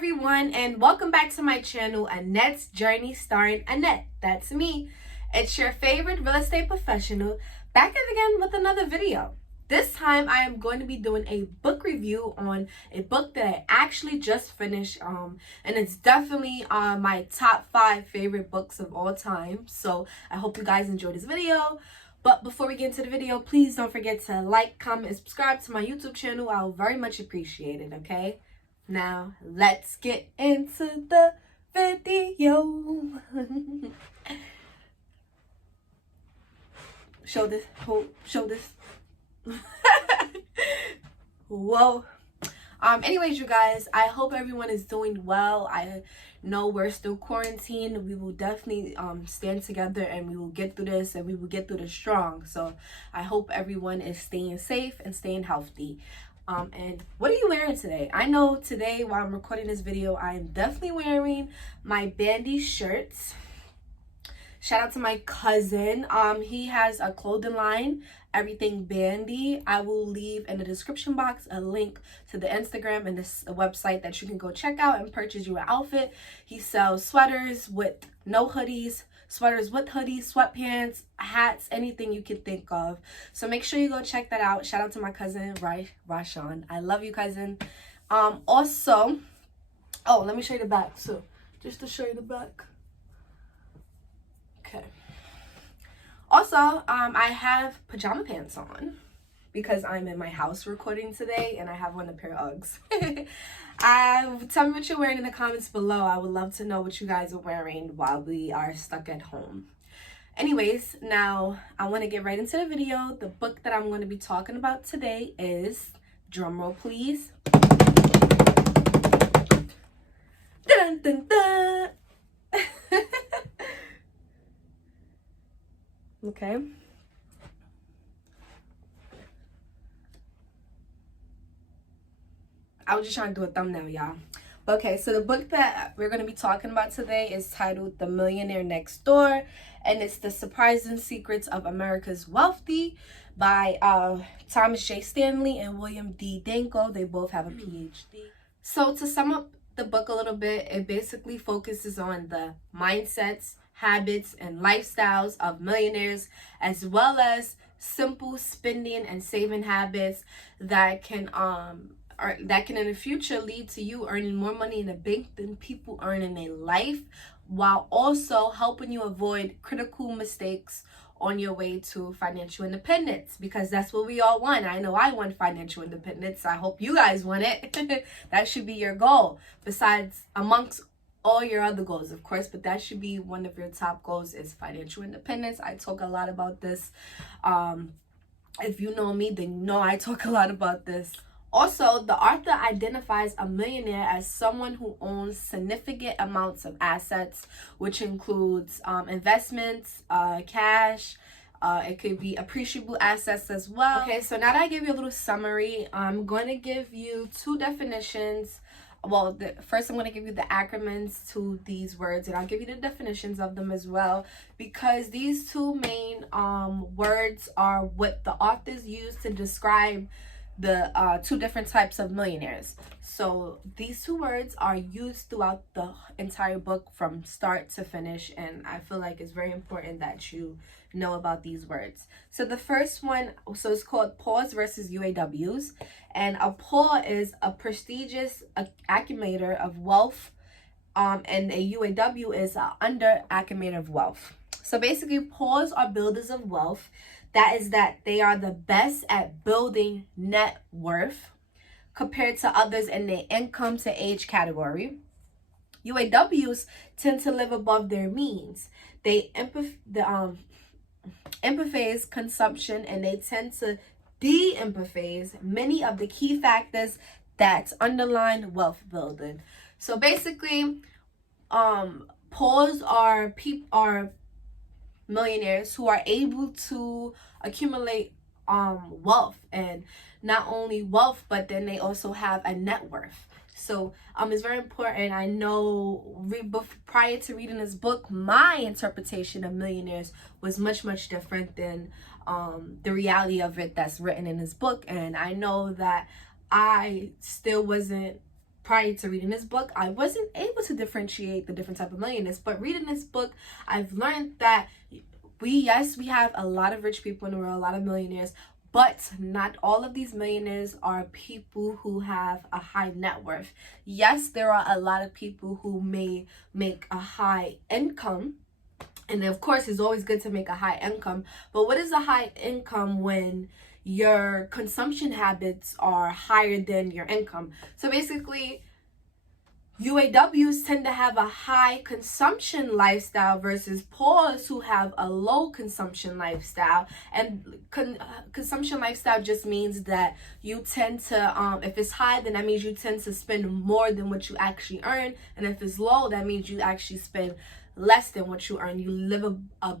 everyone, and welcome back to my channel, Annette's Journey, starring Annette. That's me. It's your favorite real estate professional, back again with another video. This time I am going to be doing a book review on a book that I actually just finished, and it's definitely my top 5 favorite books of all time. So I hope you guys enjoy this video. But before we get into the video, please don't forget to like, comment, and subscribe to my YouTube channel. I will very much appreciate it, okay? Now, let's get into the video. Show this. Whoa. Anyways, you guys, I hope everyone is doing well. I know we're still quarantined. We will definitely stand together and we will get through this, and we will get through this strong. So I hope everyone is staying safe and staying healthy. And what are you wearing today? I know today, while I'm recording this video, I am definitely wearing my BANDI shirts. Shout out to my cousin. He has a clothing line, everything BANDI. I will leave in the description box a link to the Instagram and the website that you can go check out and purchase your outfit. He sells sweaters with no hoodies, sweaters with hoodies, sweatpants, hats, anything you can think of. So make sure you go check that out. Shout out to my cousin, Rashawn. I love you, cousin. Also, oh, let me show you the back. So just to show you the back. Okay. Also, I have pajama pants on because I'm in my house recording today and I have on a pair of Uggs. Tell me what you're wearing in the comments below. I would love to know what you guys are wearing while we are stuck at home. Anyways, now I want to get right into the video. The book that I'm going to be talking about today is, drumroll please, dun, dun, dun. Okay. I was just trying to do a thumbnail, y'all. Okay, so the book that we're going to be talking about today is titled The Millionaire Next Door, and it's The Surprising Secrets of America's Wealthy by Thomas J. Stanley and William D. Danko. They both have a PhD. So to sum up the book a little bit, it basically focuses on the mindsets, habits, and lifestyles of millionaires, as well as simple spending and saving habits that can in the future lead to you earning more money in the bank than people earn in their life, while also helping you avoid critical mistakes on your way to financial independence, because that's what we all want. I know I want financial independence. I hope you guys want it. That should be your goal, besides amongst all your other goals, of course, but that should be one of your top goals, is financial independence. I talk a lot about this. If you know me, then you know I talk a lot about this. Also, the author identifies a millionaire as someone who owns significant amounts of assets, which includes investments, cash. It could be appreciable assets as well. Okay, so now that I gave you a little summary, I'm going to give you 2 definitions. Well, first I'm going to give you the acronyms to these words, and I'll give you the definitions of them as well, because these 2 main words are what the authors use to describe the 2 different types of millionaires. So these 2 words are used throughout the entire book from start to finish, and I feel like it's very important that you know about these words. So the first one, so it's called PAWs versus UAWs, and a PAW is a prestigious accumulator of wealth, and a UAW is an under accumulator of wealth. So basically, PAWs are builders of wealth. That is that they are the best at building net worth compared to others in their income to age category. UAWs tend to live above their means. They empathize consumption, and they tend to de-empathize many of the key factors that underline wealth building. So basically, PAWs are millionaires who are able to accumulate wealth, and not only wealth, but then they also have a net worth. So it's very important. I know prior to reading this book, my interpretation of millionaires was much different than the reality of it that's written in this book, and I know that I still wasn't prior to reading this book, I wasn't able to differentiate the different type of millionaires. But reading this book, I've learned that we have a lot of rich people in the world, a lot of millionaires, but not all of these millionaires are people who have a high net worth. Yes, there are a lot of people who may make a high income. And of course, it's always good to make a high income. But what is a high income when your consumption habits are higher than your income? So basically, UAWs tend to have a high consumption lifestyle versus poors who have a low consumption lifestyle. And consumption lifestyle just means that you tend to, if it's high, then that means you tend to spend more than what you actually earn. And if it's low, that means you actually spend less than what you earn. You live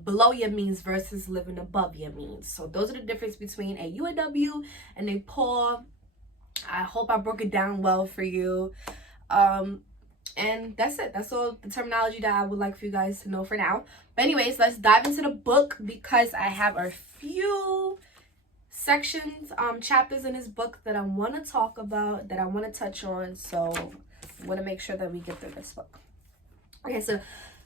below your means versus living above your means. So those are the difference between a UAW and a poor. I hope I broke it down well for you. And that's it. That's all the terminology that I would like for you guys to know for now. But anyways, let's dive into the book, because I have a few sections, chapters in this book that I want to talk about, that I want to touch on. So I want to make sure that we get through this book. Okay, so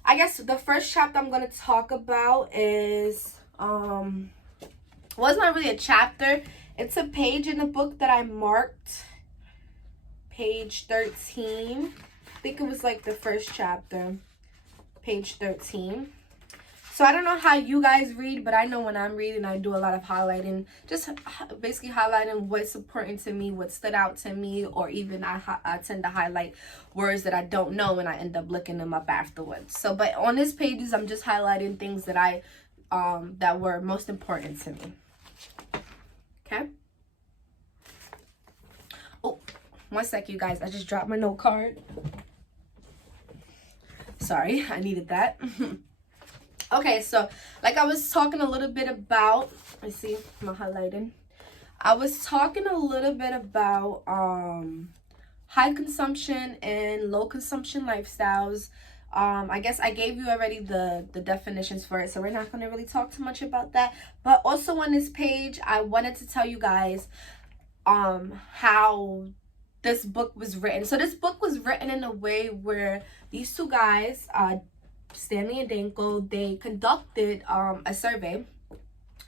I guess the first chapter I'm going to talk about is, well, it's not really a chapter. It's a page in the book that I marked, page 13. I think it was like the first chapter, page 13. So I don't know how you guys read, but I know when I'm reading, I do a lot of highlighting, just basically highlighting what's important to me, what stood out to me, or even I tend to highlight words that I don't know and I end up looking them up afterwards. So, but on this pages, I'm just highlighting things that that were most important to me. Okay. Oh, 1 sec, you guys. I just dropped my note card. Sorry, I needed that. Okay, so like I was talking a little bit about, let's see, I'm highlighting. I was talking a little bit about high consumption and low consumption lifestyles. I guess I gave you already the definitions for it, so we're not going to really talk too much about that. But also on this page, I wanted to tell you guys how this book was written. So this book was written in a way where these two guys, Stanley and Danko, they conducted a survey,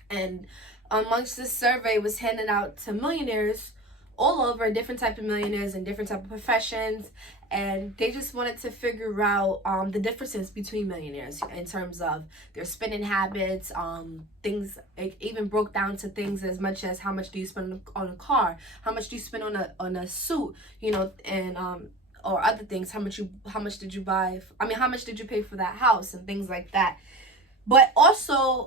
and amongst this survey was handed out to millionaires all over, different type of millionaires and different type of professions, and they just wanted to figure out the differences between millionaires in terms of their spending habits, things. It even broke down to things as much as how much do you spend on a car, how much do you spend on a suit, you know, and or other things, how much did you buy, how much did you pay for that house, and things like that. But also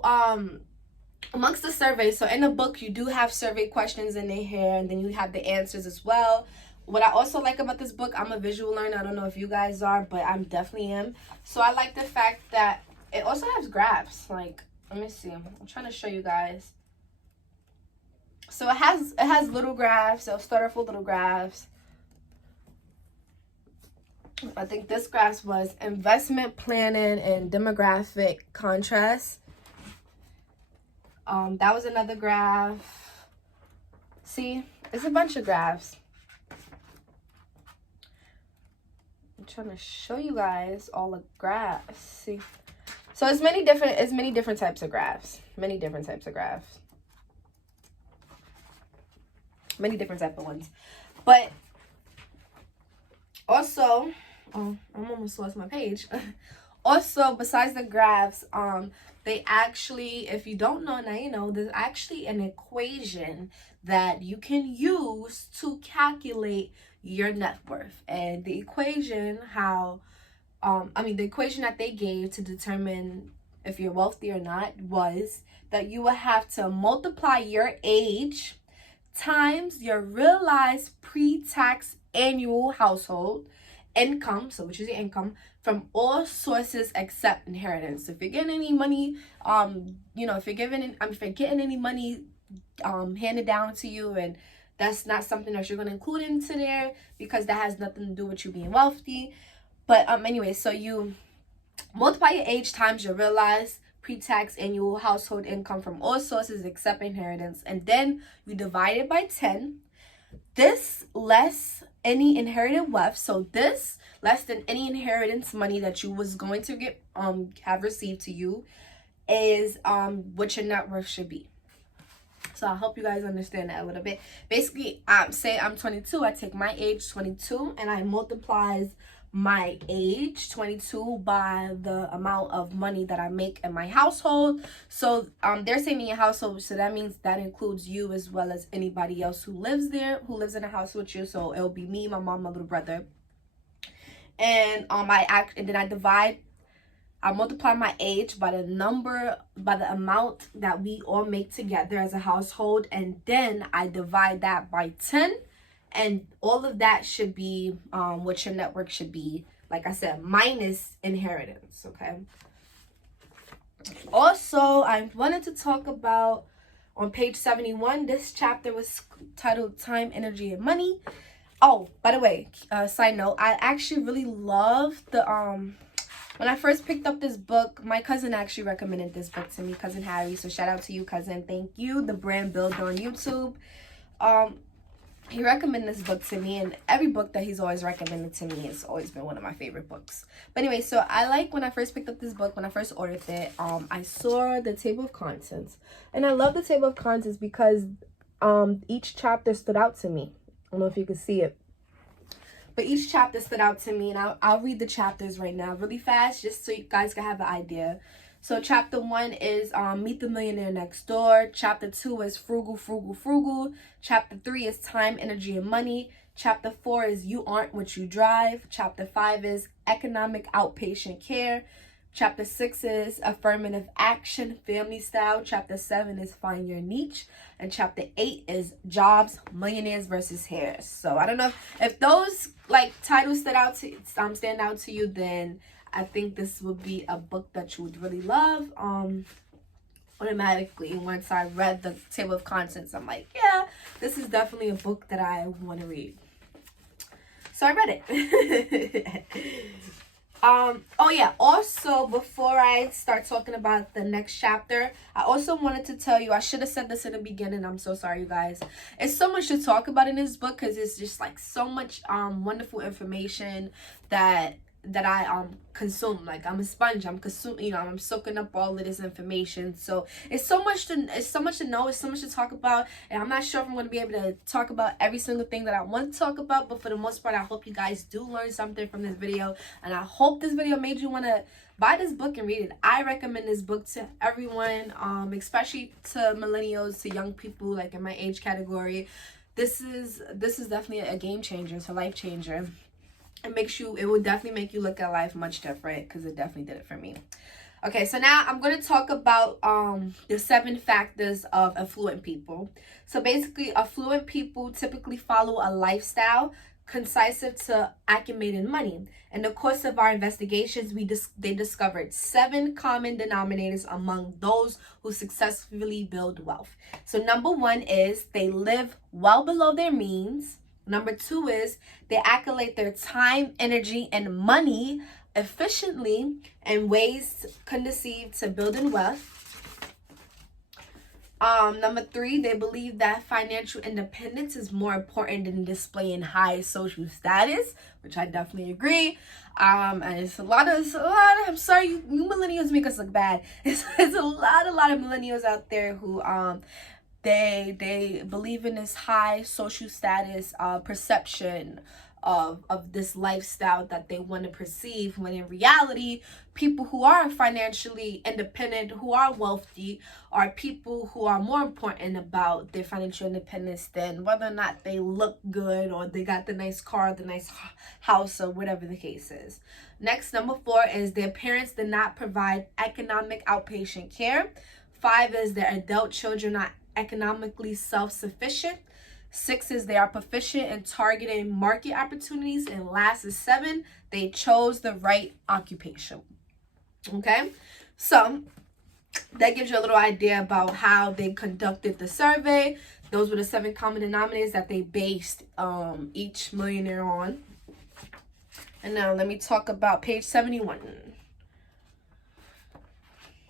amongst the survey, so in the book you do have survey questions in there here, and then you have the answers as well. What I also like about this book, I'm a visual learner. I don't know if you guys are, but I definitely am. So I like the fact that it also has graphs. Like, let me see. I'm trying to show you guys. So it has little graphs. It'll start off with little graphs. I think this graph was investment planning and demographic contrast. That was another graph. See, it's a bunch of graphs. I'm trying to show you guys all the graphs. See, so it's many different types of graphs. Many different types of ones. But also, oh, I'm almost lost my page. Also, besides the graphs, they actually, if you don't know, now you know, there's actually an equation that you can use to calculate your net worth. And the equation, the equation that they gave to determine if you're wealthy or not was that you would have to multiply your age times your realized pre-tax annual household income, so which is your income, from all sources except inheritance. So if you're getting any money, if you're getting any money handed down to you, and that's not something that you're going to include into there because that has nothing to do with you being wealthy. But anyway, so you multiply your age times your realized pre-tax annual household income from all sources except inheritance, and then you divide it by 10. this less any inherited wealth, so this less than any inheritance money that you was going to get have received to you, is what your net worth should be. So I hope you guys understand that a little bit. Basically, say I'm 22, I take my age 22 and I multiplies my age 22 by the amount of money that I make in my household. So they're saying in your household, so that means that includes you as well as anybody else who lives there, who lives in a house with you. So it'll be me, my mom, my little brother. And I multiply my age by the amount that we all make together as a household, and then I divide that by 10, and all of that should be what your net worth should be, like I said, minus inheritance. Okay. Also, I wanted to talk about on page 71, this chapter was titled Time, Energy, and Money. Oh, by the way, side note, I actually really love the when I first picked up this book, my cousin actually recommended this book to me, Cousin Harry. So shout out to you, cousin. Thank you. The Brand Builder on YouTube. He recommended this book to me, and every book that he's always recommended to me has always been one of my favorite books. But anyway, so I like when I first picked up this book, when I first ordered it, I saw the table of contents. And I love the table of contents because each chapter stood out to me. I don't know if you can see it. But each chapter stood out to me, and I'll read the chapters right now really fast just so you guys can have an idea. So chapter 1 is Meet the Millionaire Next Door. Chapter 2 is Frugal, Frugal, Frugal. Chapter 3 is Time, Energy, and Money. Chapter 4 is You Aren't What You Drive. Chapter 5 is Economic Outpatient Care. Chapter 6 is Affirmative Action, Family Style. Chapter 7 is Find Your Niche. And Chapter 8 is Jobs, Millionaires versus Heirs. So I don't know if those like titles stand out to you, then I think this would be a book that you would really love. Automatically, once I read the table of contents, I'm like, yeah, this is definitely a book that I want to read. So I read it. Oh yeah, also before I start talking about the next chapter, I also wanted to tell you, I should have said this in the beginning, I'm so sorry you guys. It's so much to talk about in this book because it's just like so much wonderful information that I consume. Like I'm a sponge. I'm consuming, I'm soaking up all of this information. So it's so much to know, it's so much to talk about, and I'm not sure if I'm going to be able to talk about every single thing that I want to talk about, but for the most part I hope you guys do learn something from this video, and I hope this video made you want to buy this book and read it. I recommend this book to everyone, especially to millennials, to young people like in my age category. This is definitely a game changer. It's a life changer. It would definitely make you look at life much different, because it definitely did it for me. Okay, so now I'm going to talk about the 7 factors of affluent people. So basically, affluent people typically follow a lifestyle concisive to accumulating money. In the course of our investigations, they discovered 7 common denominators among those who successfully build wealth. So number 1 is they live well below their means. Number 2 is they allocate their time, energy, and money efficiently in ways conducive to building wealth. Number 3, they believe that financial independence is more important than displaying high social status, which I definitely agree. And it's a lot. I'm sorry, you millennials make us look bad. It's a lot of millennials out there who they believe in this high social status perception of this lifestyle that they want to perceive, when in reality, people who are financially independent, who are wealthy, are people who are more important about their financial independence than whether or not they look good or they got the nice car, the nice house, or whatever the case is. Next, number 4 is their parents did not provide economic outpatient care. 5 is their adult children are economically self-sufficient. 6 is they are proficient in targeting market opportunities. And last is 7, they chose the right occupation. Okay, so that gives you a little idea about how they conducted the survey. Those were the 7 common denominators that they based each millionaire on. And now let me talk about page 71.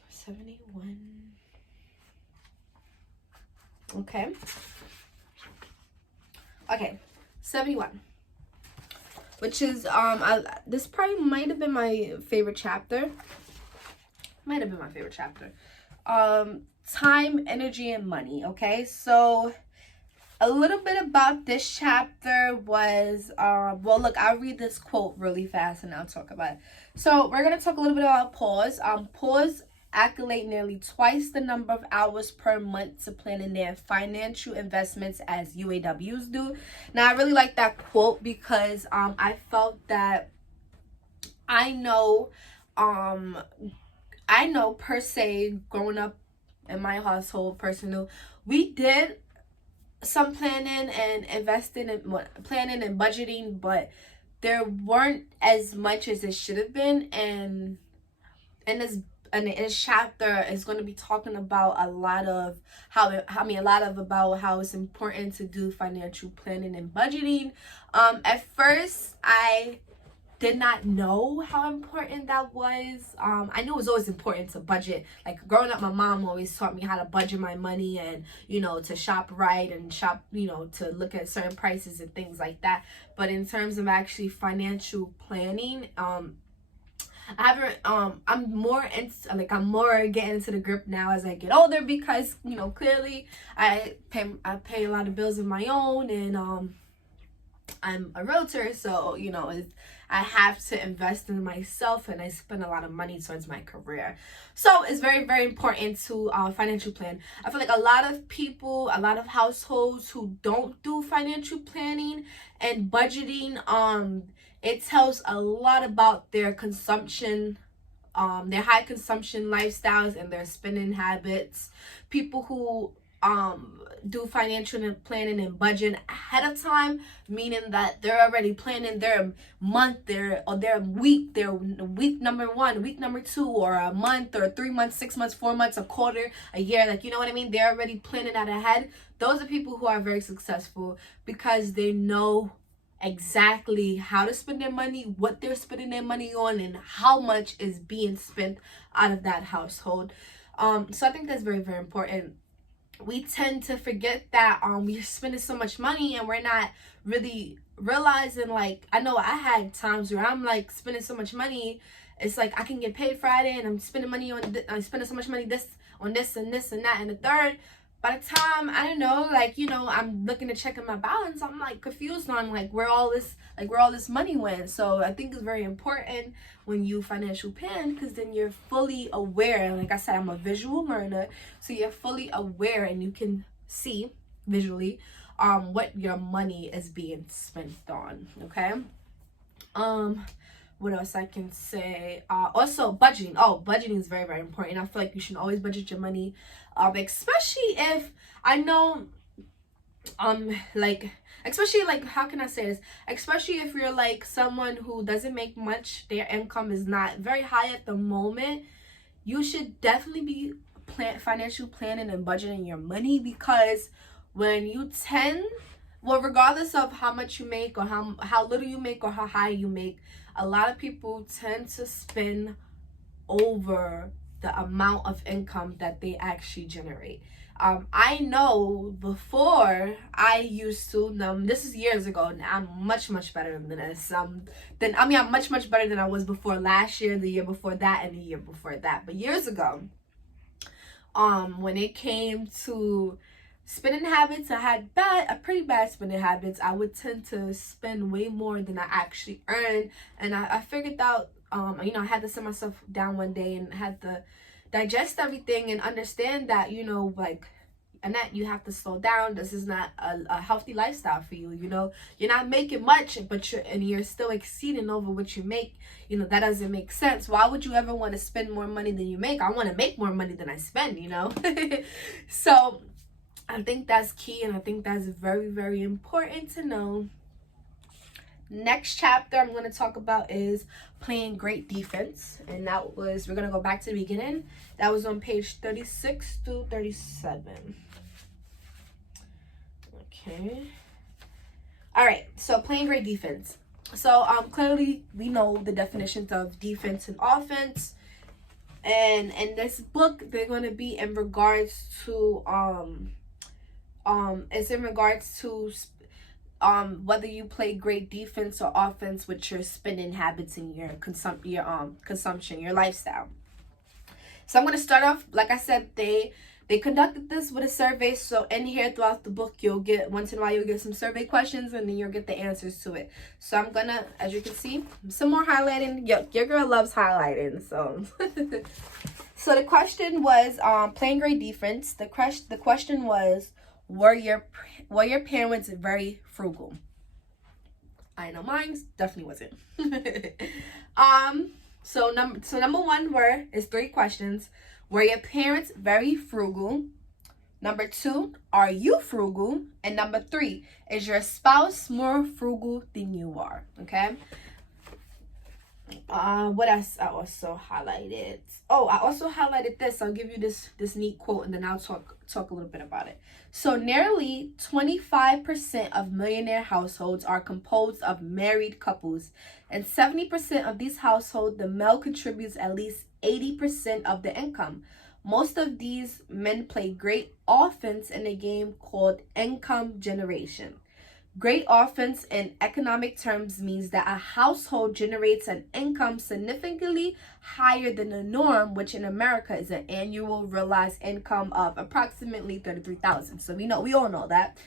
71. Okay. Okay, 71, which is this probably might have been my favorite chapter. Time, energy, and money. Okay, so a little bit about this chapter was well, look, I'll read this quote really fast and I'll talk about it. So we're gonna talk a little bit about pause. Pause accolade nearly twice the number of hours per month to planning their financial investments as UAWs do. Now I really like that quote because I felt that I know per se, growing up in my household, personal, we did some planning and investing and planning and budgeting, but there weren't as much as it should have been. And this chapter is going to be talking about a lot of about how it's important to do financial planning and budgeting. At first I did not know how important that was. I knew it was always important to budget. Like growing up, my mom always taught me how to budget my money and, to shop right and shop, to look at certain prices and things like that. But in terms of actually financial planning, I haven't, I'm more getting into the grip now as I get older because, clearly I pay a lot of bills of my own, and I'm a realtor, so I have to invest in myself, and I spend a lot of money towards my career. So it's very, very important to financial plan. I feel like a lot of households who don't do financial planning and budgeting, it tells a lot about their consumption, their high consumption lifestyles and their spending habits. People who do financial planning and budget ahead of time, meaning that they're already planning their month, their week, their week number 1, week number 2, or a month, or 3 months, 6 months, 4 months, a quarter, a year, like, you know what I mean? They're already planning that ahead. Those are people who are very successful because they know exactly how to spend their money, what they're spending their money on, and how much is being spent out of that household. So I think that's very, very important. We tend to forget that we're spending so much money and we're not really realizing, like, I know I had times where I'm like spending so much money, it's like I can get paid Friday and I'm spending money on I'm spending so much money on this and this and that and the third. By the time, I don't know, like, I'm looking to check in my balance, I'm like confused on where all this money went. So I think it's very important when you financial plan, because then you're fully aware. Like I said, I'm a visual learner, so you're fully aware and you can see visually what your money is being spent on. Okay. What else I can say? Also budgeting. Budgeting is very, very important. I feel like you should always budget your money, especially if I know, especially how can I say this? Especially if you're like someone who doesn't make much, their income is not very high at the moment. You should definitely be financial planning and budgeting your money, because when you regardless of how much you make or how little you make or how high you make, a lot of people tend to spend over the amount of income that they actually generate. I know before I used to, this is years ago, now I'm much, much better than this. I'm much, much better than I was before last year, the year before that, and the year before that. But years ago, when it came to spending habits, I had pretty bad spending habits. I would tend to spend way more than I actually earned, and I figured out, I had to sit myself down one day and had to digest everything and understand that, Annette, you have to slow down. This is not a healthy lifestyle for you. You're not making much, but you're still exceeding over what you make. That doesn't make sense. Why would you ever want to spend more money than you make? I want to make more money than I spend. So I think that's key, and I think that's very, very important to know. Next chapter I'm going to talk about is playing great defense, and we're going to go back to the beginning. That was on page 36 through 37. Okay. All right, so playing great defense. So clearly we know the definitions of defense and offense, and in this book they're going to be in regards to whether you play great defense or offense with your spending habits and your consumption, your lifestyle. So I'm going to start off, like I said, they conducted this with a survey. So in here throughout the book, you'll get, once in a while, you'll get some survey questions and then you'll get the answers to it. So I'm going to, as you can see, some more highlighting. Your girl loves highlighting. So so the question was playing great defense. The question was, were your parents very frugal? I know mine definitely wasn't. So number one is 3 questions. Were your parents very frugal? Number 2, are you frugal? And number 3, is your spouse more frugal than you are? Okay. What else I also highlighted? Oh, I also highlighted this. I'll give you this neat quote and then I'll talk a little bit about it. So nearly 25% of millionaire households are composed of married couples, and 70% of these households, the male contributes at least 80% of the income. Most of these men play great offense in a game called income generation. Great offense in economic terms means that a household generates an income significantly higher than the norm, which in America is an annual realized income of approximately $33,000. So we all know that.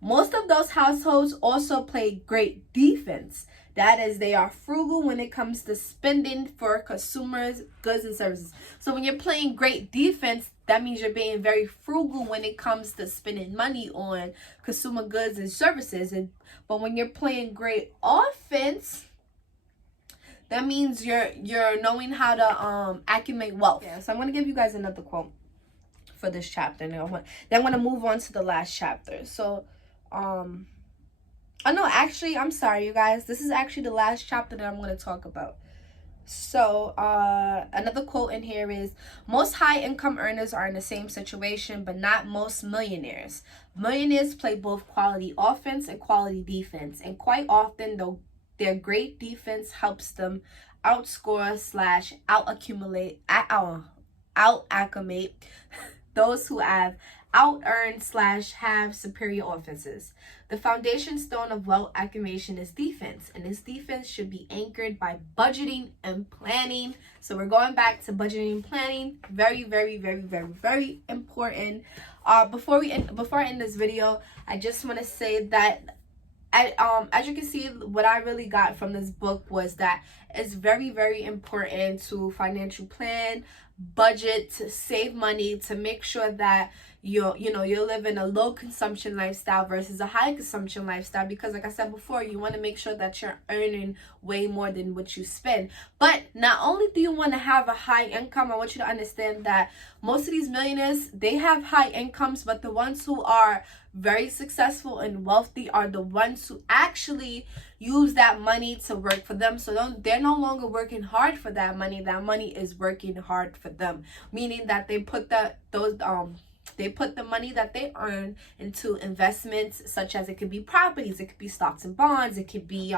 Most of those households also play great defense. That is, they are frugal when it comes to spending for consumers, goods, and services. So when you're playing great defense, that means you're being very frugal when it comes to spending money on consumer goods and services. But when you're playing great offense, that means you're knowing how to accumulate wealth. Yeah, so I'm going to give you guys another quote for this chapter. Then I'm going to move on to the last chapter. So, oh no, actually, I'm sorry, you guys. This is actually the last chapter that I'm going to talk about. So, another quote in here is, most high income earners are in the same situation, but not most millionaires. Millionaires play both quality offense and quality defense. And quite often, though, their great defense helps them outscore / out-acclimate those who have out-earned / have superior offenses. The foundation stone of wealth accumulation is defense, and this defense should be anchored by budgeting and planning. So we're going back to budgeting and planning. Very, very, very, very, very important. Before I end this video, I just want to say that as you can see, what I really got from this book was that it's very, very important to financial plan, budget, to save money, to make sure that you're living a low consumption lifestyle versus a high consumption lifestyle, because like I said before, you want to make sure that you're earning way more than what you spend. But not only do you want to have a high income, I want you to understand that most of these millionaires, they have high incomes, but the ones who are very successful and wealthy are the ones who actually use that money to work for them. So they're no longer working hard for that money. That money is working hard for them, meaning that they put the money that they earn into investments, such as, it could be properties, it could be stocks and bonds, it could be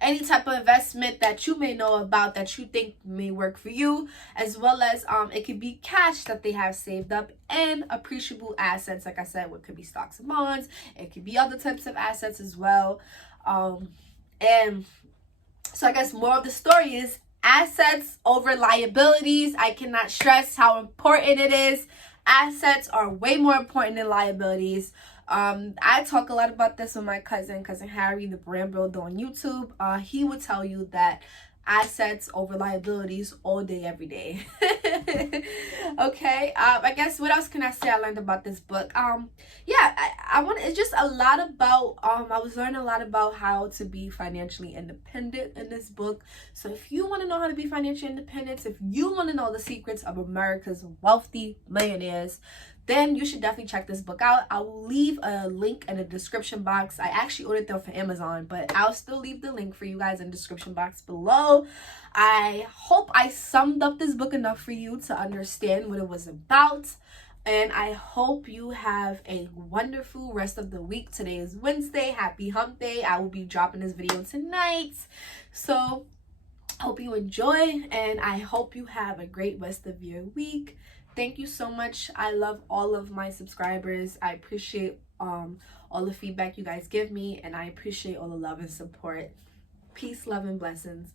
any type of investment that you may know about that you think may work for you, as well as it could be cash that they have saved up and appreciable assets. Like I said, what could be stocks and bonds, it could be other types of assets as well. And so I guess more of the story is assets over liabilities. I cannot stress how important it is. Assets are way more important than liabilities. I talk a lot about this with my cousin Harry, the brand builder on YouTube. He would tell you that assets over liabilities all day, every day. Okay. I guess what else can I say I learned about this book? It's just a lot about I was learning a lot about how to be financially independent in this book. So if you want to know how to be financially independent, if you want to know the secrets of America's wealthy millionaires, then you should definitely check this book out. I will leave a link in the description box. I actually ordered them from Amazon, but I'll still leave the link for you guys in the description box below. I hope I summed up this book enough for you to understand what it was about. And I hope you have a wonderful rest of the week. Today is Wednesday. Happy hump day. I will be dropping this video tonight. So hope you enjoy, and I hope you have a great rest of your week. Thank you so much. I love all of my subscribers. I appreciate all the feedback you guys give me, and I appreciate all the love and support. Peace, love, and blessings.